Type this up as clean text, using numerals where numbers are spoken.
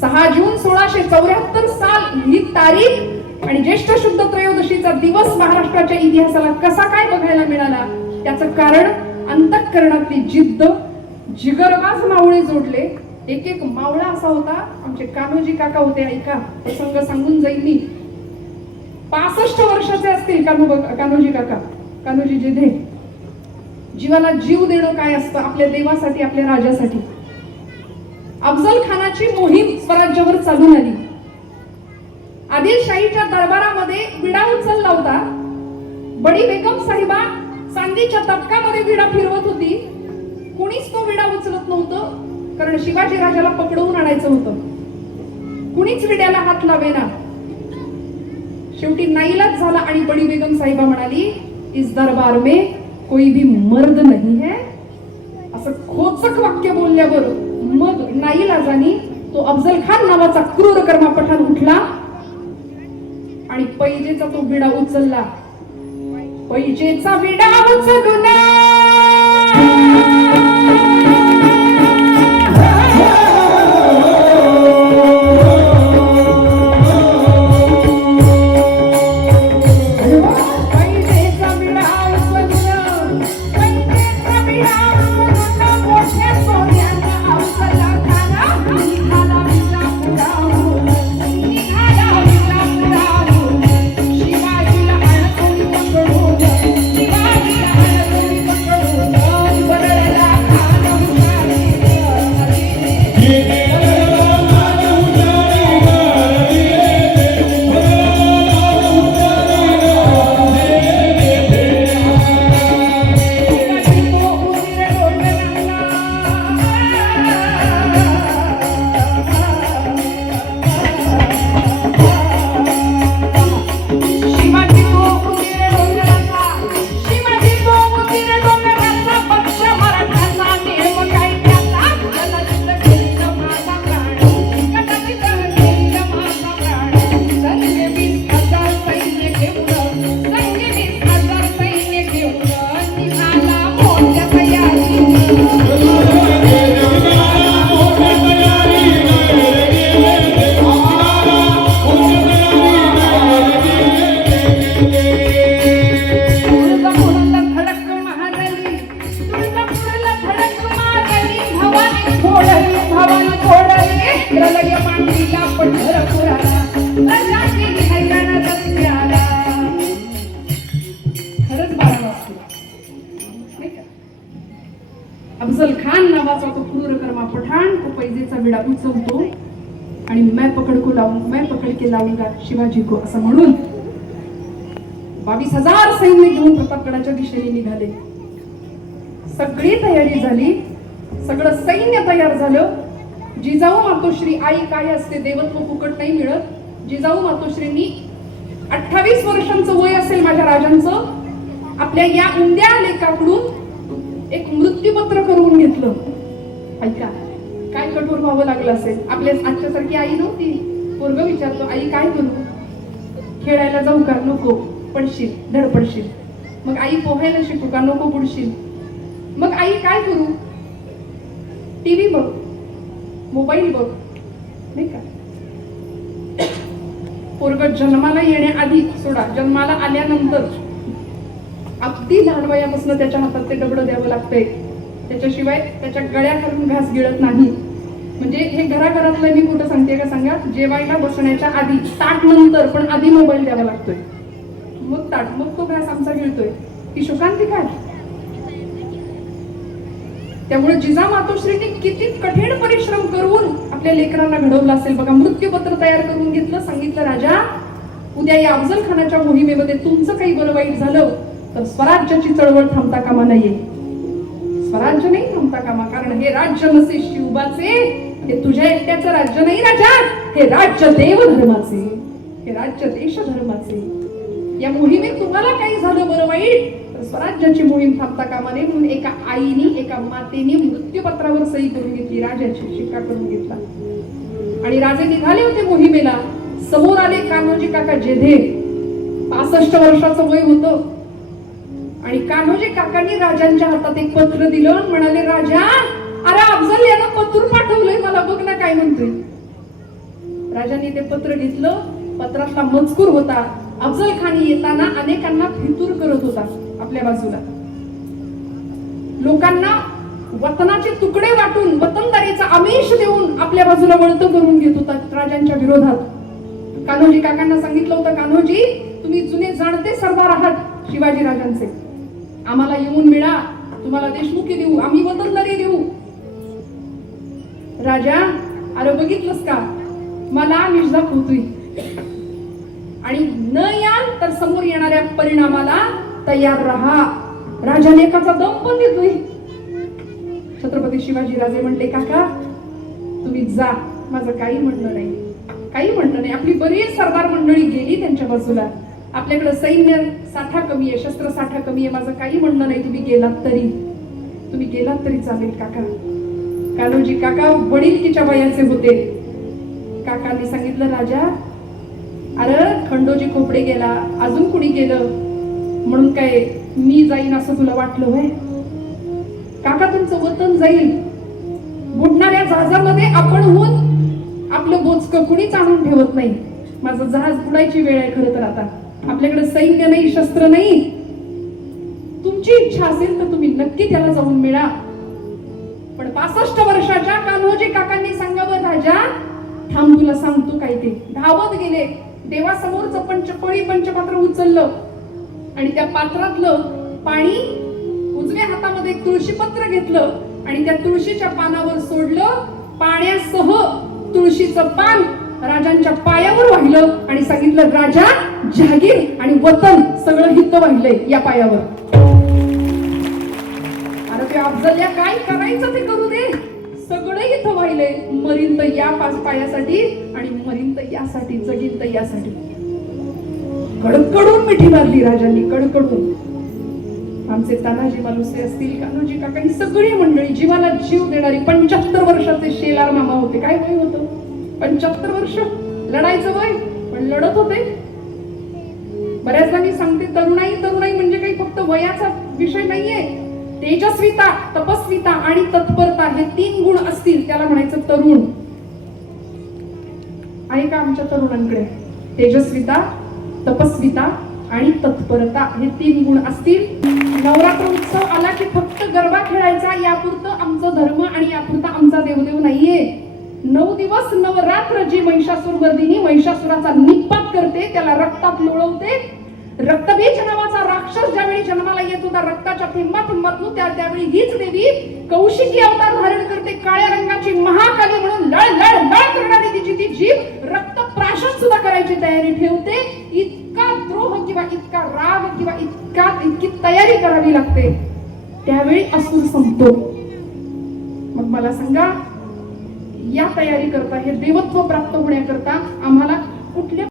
6 जून 1674 साल ही तारीख आणि ज्येष्ठ शुद्ध त्रयोदशीचा दिवस महाराष्ट्राच्या इतिहासाला कसा काय बघायला मिळाला? त्याचं कारण अंतःकरणातली जिद्द, जिगरबाज मावळे जोडले. एक मावळा असा होता, आमचे कान्होजी काका होते. ऐका, प्रसंग सांगून जाईल मी. 65 वर्षाचे असतील कान्होजी काका, कान्होजी जेधे. जीवाला जीव देणं काय असतं आपल्या देवासाठी, आपल्या राजासाठी. अफजल खानाची मोहीम स्वराज्यावर चालून आली. आदिलशाहीच्या दरबारामध्ये विडा उचलला होता. बडी बेगम साहिबा चांदीच्या तबकामध्ये विडा फिरवत होती. कुणीच तो विडा उचलत नव्हतं, कारण शिवाजी राजाला पकडवून आणायचं होतं. कुणीच विड्याला हात लावेना. शेवटी नाईलाज झाला आणि बडी बेगम साहिबा म्हणाली, इस दरबार में कोई भी मर्द नहीं है. असं खोचक वाक्य बोलल्यावर मग नाईलाजानी तो अफजल खान नावाचा क्रूर कर्मा पठाण उठला आणि पैजेचा तो विडा उचलला. पैजेचा विडा उचलून अफजल खान नावाचा तो क्रूर कर्मा पठाण तो पैजेचा विडा उचलतो आणि मैं पकड के लावूंगा शिवाजी को असं म्हणून 22,000 सैन्य घेऊन प्रतापगडाच्या दिशेने निघाले. सगळी तयारी झाली, सगळं सैन्य तयार झालं. जिजाऊ मातोश्री, आई काय असते, देवत्व फुकट नाही मिळत. जिजाऊ मातोश्रींनी 28 वर्षांचं वय असेल माझ्या राजांचं, आपल्या या उंद्या लेकाकडून एक मृत्यूपत्र करून घेतलं. ऐका, काय कठोर व्हावं लागलं असेल. आपल्या आजच्यासारखी आई नव्हती. पोरगं विचारतो, आई काय करू? खेळायला जाऊ का? नको, पडशील, धडपडशील. मग आई पोहायला शिकू का? नको, बुडशील. मग आई काय करू? टीव्ही बघ, मोबाईल बघ, नाही का? पोरगं जन्माला येण्याआधी सोडा, जन्माला आल्यानंतर अगदी लहान वयापासून त्याच्या हातात ते डबडं द्यावं लागतंय. त्याच्याशिवाय त्याच्या गळ्याखालून घास गिळत नाही. म्हणजे हे घराघरातलं मी कुठं सांगते का सांगा, जेवायला बसण्याच्या आधी, ताट नंतर, पण आधी मोबाईल द्यावा लागतोय. मग ताट, मग तो घास आमचा गिळतोय. ही शोकांती काय? त्यामुळे जिजा मातोश्रींनी किती कठीण परिश्रम करून आपल्या लेकरांना घडवलं असेल बघा. मृत्यूपत्र तयार करून घेतलं. सांगितलं, राजा, उद्या या अफजल खानाच्या मोहिमेमध्ये तुमचं काही बरं वाईट झालं तर स्वराज्याची चळवळ थांबता कामा नये. स्वराज्य नाही थांबता कामा, कारण हे राज्य नसे शिवबाचे, हे तुझ्या एकट्याचं राज्य नाही राजा, हे राज्य देव धर्माचे, हे राज्य देश धर्माचे. या मोहिमेत तुम्हाला काही झालं बरं वाईट तर स्वराज्याची मोहीम थांबता कामा नये. म्हणून एका आईनी, एका मातेने मृत्यूपत्रावर सही करून घेतली, राजाची शिक्का करून घेतला. आणि राजे निघाले होते मोहिमेला. समोर आले कान्होजी काका जेधे. 65 वर्षाचं वय होतं. आणि कान्होजी काकांनी राजांच्या हातात एक पत्र दिलं आणि म्हणाले, राजा, अरे अफजल यानं पत्र पाठवलंय मला, बघ ना काय म्हणतोय. राजांनी ते पत्र घेतलं. पत्रातला मजकूर होता, अफजल खान येताना अनेकांना फितूर करत होता आपल्या बाजूला. लोकांना वतनाचे तुकडे वाटून वतनदारीचा आमिष देऊन आपल्या बाजूला वळतं करून घेत होता राजांच्या विरोधात. कान्होजी काकांना सांगितलं होतं, कान्होजी तुम्ही जुने जाणते सरदार आहात शिवाजी राजांचे, आम्हाला येऊन मिळा, तुम्हाला देशमुखी देऊ, आम्ही वतनदारी देऊ. राजा, अरे बघितलंस का, मला आमिष दाखवतोय आणि न याल तर समोर येणाऱ्या परिणामाला तयार राहा. राजा लेखाचा दम पण देतोय. छत्रपती शिवाजी राजे म्हणले, काका तुम्ही जा, माझं काही म्हणणं नाही, काही म्हणणं नाही. आपली बरीच सरदार मंडळी गेली त्यांच्या बाजूला, आपल्याकडे सैन्य साठा कमी आहे, शस्त्र साठा कमी आहे, माझं काही म्हणणं नाही. तुम्ही गेलात तरी चालेल काका. कान्होजी काका वडिलकीच्या वयाचे होते. काकांनी सांगितलं, राजा अरे खंडोजी खोपडे गेला, अजून कुणी गेलं म्हणून काय मी जाईन असं तुला वाटलं होय? काका तुमचं वतन जाईल. बुडणाऱ्या जहाजामध्ये आपण होऊन आपलं बोचकं कुणीच आणून ठेवत नाही. माझं जहाज बुडायची वेळ आहे खरं तर आता. आपल्याकडे सैन्य नाही, शस्त्र नाही. तुमची इच्छा असेल तर तुम्ही नक्की त्याला जाऊन मिळा. पण 65 वर्षाच्या कान्होजी काकांनी सांगावं, राजा थांब, तुला सांगतो काय ते. धावत गेले, देवासमोरचं पंचपात्र उचललं आणि त्या पात्रातलं पाणी उजव्या हातामध्ये एक तुळशीपत्र घेतलं आणि त्या तुळशीच्या पानावर सोडलं. पाण्यासह तुळशीचं पान राजांच्या पायावर वाहिलं आणि सांगितलं, राजा जहागीर आणि वतन सगळं हित वाहिलंय या पायावर. अरे ते अफजल्या काय करायचं ते करू दे, सगळं इथं वाहिलंय. मरीन तर या पायासाठी आणि मरीन तर यासाठी, जगीन तर यासाठी. कडकडून मिठी मारली राजांनी, कडकडून. आमचे तानाजी मालुसरे असतील, कान्होजी काका, ही सगळी मंडळी जीवाला जीव देणारी. 75 वर्षाचे शेलार मामा होते. काय वय होतं? 75 वर्ष. लढायचं वय, पण लढत होते. बऱ्याचदा मी सांगते, तरुणाई म्हणजे काही फक्त वयाचा विषय नाहीये. तेजस्विता, तपस्विता आणि तत्परता हे 3 गुण असतील त्याला म्हणायचं तरुण. आहे का आमच्या तरुणांकडे? तेजस्विता, तपस्विता आणि तत्परता हे 3 गुण असतील. नवरात्र उत्सव आला की फक्त गरबा खेळायचा यापुरतं आमचा धर्म आणि यापुरता आमचा देवदेव नाहीये. 9 दिवस नवरात्र जी महिषासूर वर्धिनी महिषासुराचा निपात करते, त्याला रक्तात लोळवते. रक्तबीज नावाचा राक्षस ज्यावेळी जन्माला येत होता, रक्ताच्या थेंबातून त्यावेळी हीच देवी कौशिकी अवतार धारण करते. काळ्या रंगाची महाकाली म्हणून लळ लळ लळ करणारी तिची ती जीभ रक्त प्राशन सुद्धा करायची तयारी ठेवते. इतका द्रोह किंवा इतका राग किंवा इतकी तयारी करावी लागते. त्यावेळी असुर संपतो. मग मला सांगा, या तयारी करता, हे देवत्व प्राप्त होण्याकरता आम्हाला कुठल्या